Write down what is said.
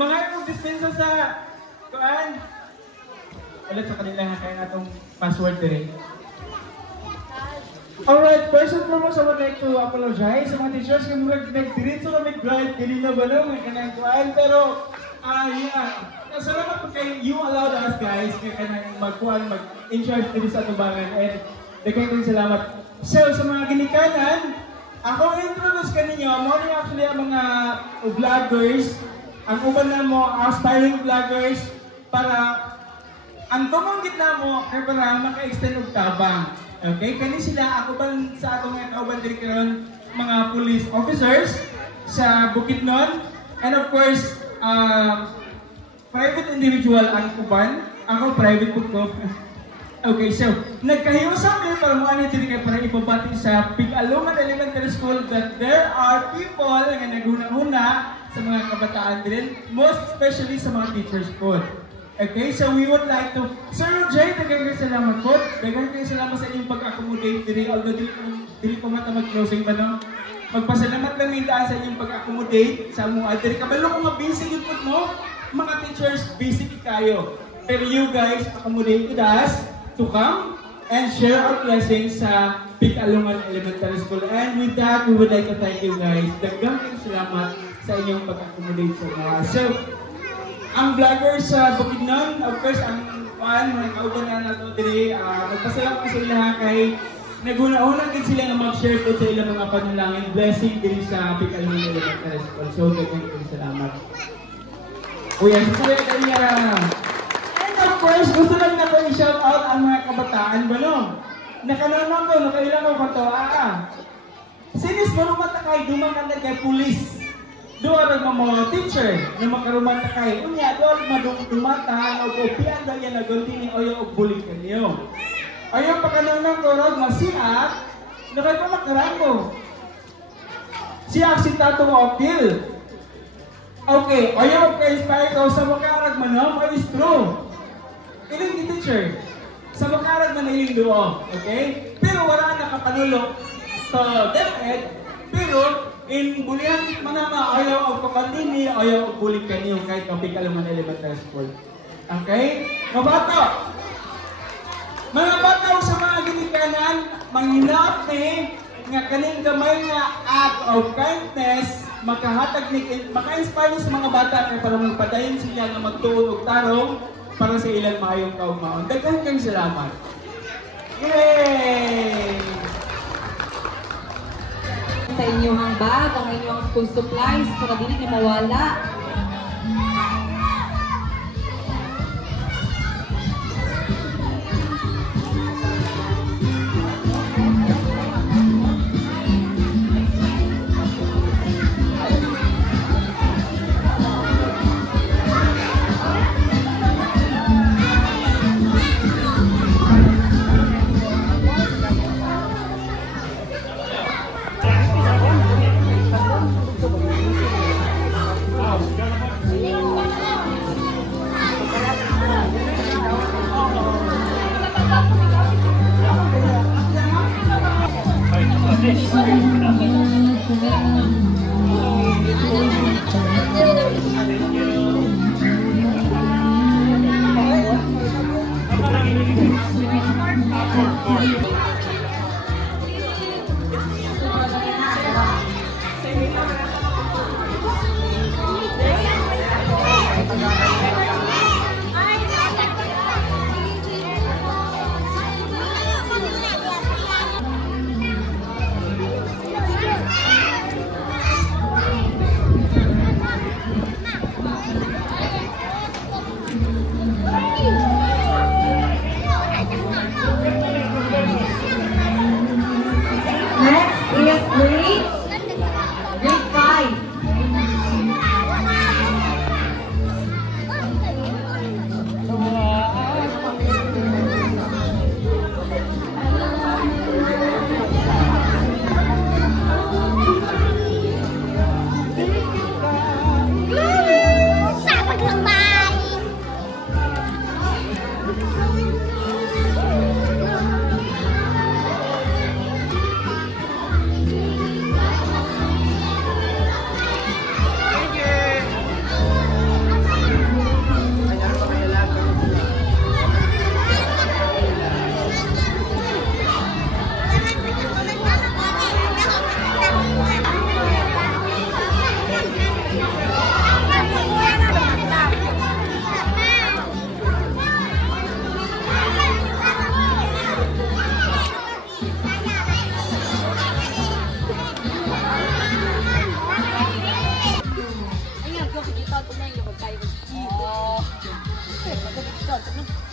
Mga yung dispensa sa kuan. Ulit sa kanila kaya natong password din. Alright, first and foremost, I would like to apologize sa mga teachers kung nag-diretso kami grade kanina ba lang may kanang kuan. Pero, salamat po kayo, you allowed us guys kaya kanang mag-kuan, mag-in-charge din sa tubangan. And daghang salamat. So, sa mga ginikanan, ako introduce kaninyo, mo ni actually ang mga vloggers, ang uban na mo, aspiring vloggers, para ang tumang gitna mo ay para maka-extend og tabang. Okay? Kani sila, ako ba sa atong kauban diri karon mga police officers sa Bukidnon, and of course, private individual ang uban. Ako private po ko. Okay, so nagkahiusap din para mo ani diri kay para ipabati sa Pigalungan Elementary School that there are people nga naghuna-huna sa mga kabataan din, most especially sa mga teachers po. Okay, so we would like to, Sir Jay, daghang salamat po. Daghang salamat sa inyong pag-accommodate diri, although dili pa mata mag-closing ba no? Magpasalamat lang mintaan sa inyong pag-accommodate sa mga diri kabalo ko nga busy gyud po no. Mga teachers busy kayo. Pero you guys accommodate us to come and share our blessings sa Pigalungan Elementary School. And with that, we would like to thank you guys. Daghang salamat sa inyong pag-accommodate sa mga. So, ang vloggers sa Bukidnon, of course, ang mga kauban na nato diri, magpasalamat sa ila kay naguna-una din sila nga mag-share po sa ilang mga panalangin, blessing din sa Pigalungan Elementary School. So, daghang salamat. Uy, ang sasaya kayo nga. And of course, gusto lang na ko i-shout out ang mga kabataan ba no? Nakanamang ko, nakailang ko kanto, sinis marumat na kayo, dumakan na kay police. Doon ang mga teacher na makarumat na kayo. Unya, doon madumata o kopian ba yan na gultini o yung bulig kanyo. Ayaw pa ka nang korog, masiat, nakay pa makaramo. Siya si Tato Opil. Okay, ayaw ka-inspire ko sa makarag manom o is true. Ilang di teacher? Sa makarag man iling doon, okay? Pero wala na kapanulo sa DepEd, pero in bulihan mga ayaw ang pagkandini, ayaw ang bulig kanyo kahit Pigalungan Elementary School. Okay? Mga bata! Mga bata sa mga ginikanan, manghinaot ni nga kaning gamay nga act of kindness, maka-inspire sa mga bata kaya para magpadayon sila na magtuon og tarong para sa ilang maayong kaugmaon. Daghang kang salamat. Yay! Sa inyong bag, ang inyong school supplies para dili na mawala. na.